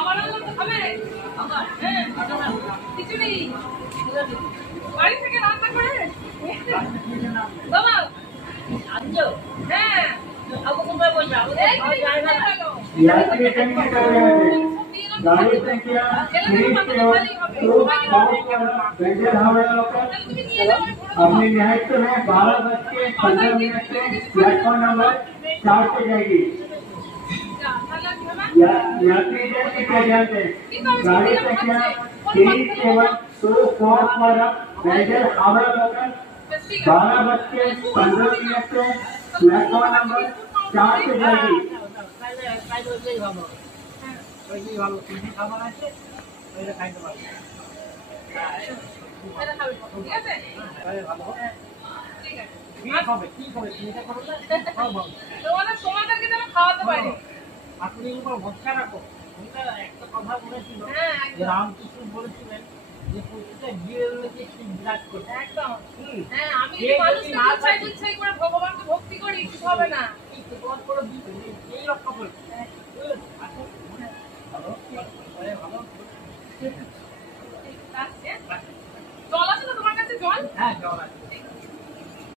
আমার আনন্দ খাবে আমার হ্যাঁ খিচুড়ি বাড়ি থেকে রান্না করে বাবা আনছো হ্যাঁ अब कोई बोल रहा है यात्री संख्या कर रहे थे गाड़ी संख्या 3 हावड़ा लोकल अपनी निहायत में 12:15 से प्लेटफॉर्म नंबर 4 पे जाएगी। यात्री जैसे क्या जानते हैं गाड़ी संख्या 3724 पर मेजर हावड़ा लोकल 12:15 से प्लेटफॉर्म नंबर 4 पे जाएगी। আপনি ভরসা রাখো একটা কথা বলেছিল রামকৃষ্ণ বলেছিলেন যে প্রতিটা জীবের মধ্যে একটি বিরাট করে একদম হ্যাঁ আমি যদি মানুষকে ইচ্ছাই করে ভগবানকে ভক্তি করি কিছু হবে না তোমার করে এই লক্ষ্য করে ভালো জল আছে তো তোমার কাছে জল হ্যাঁ জল আছে